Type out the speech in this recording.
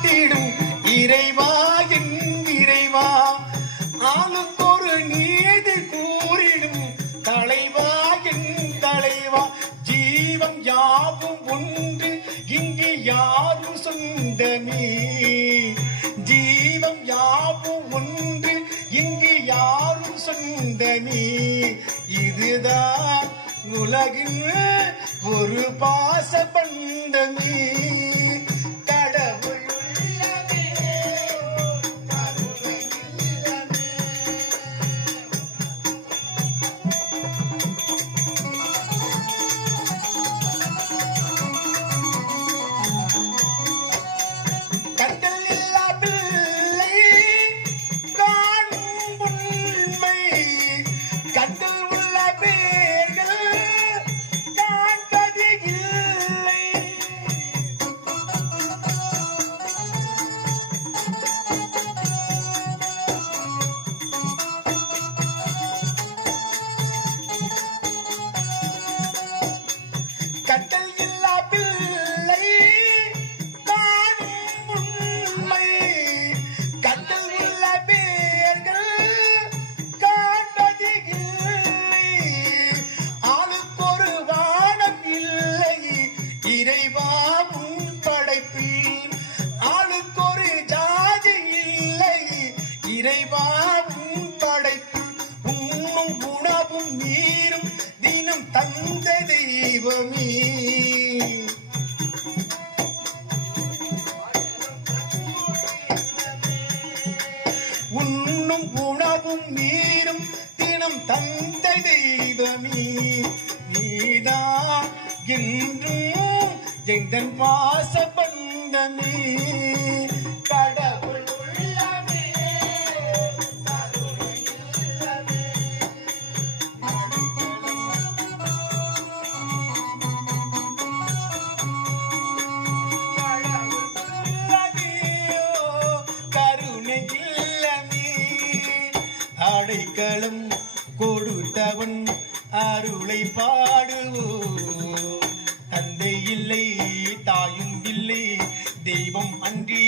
இறைவா என் இறைவா ஆளுக்கொரு நீதி கூறிடும் தலைவா என் தலைவா ஜீவம் யாவும் ஒன்று இங்கு யாரும் சொந்தமே ஜீவம் யாவும் ஒன்று இங்கு யாரும் சொந்தமே இதுதான் உலகின் ஒரு பாச பந்தமே கட்டல் இல்லா பிள்ளை காணும் உண்மை கட்டல் உள்ள பேர்கள் காண்பது இல்லை ஆளுக்கொரு வானம் இல்லை இறைவாவும் படைப்பில் ஆளுக்கொரு ஜாதி இல்லை இறைவாவும் படைப்பில் உண்ணும் உணவும் நீரும் தினம் தந்த தெய்வமே உண்ணும் உணவும் நீரும் தினம் தந்த தெய்வமே நீதான் என்றும் எங்கள் பாச பந்தமே கடவுள் அடைக்கலம் கொடுத்தவன் அருளை பாடுவோம் தந்தை இல்லை தாயும் இல்லை தெய்வம் அன்றி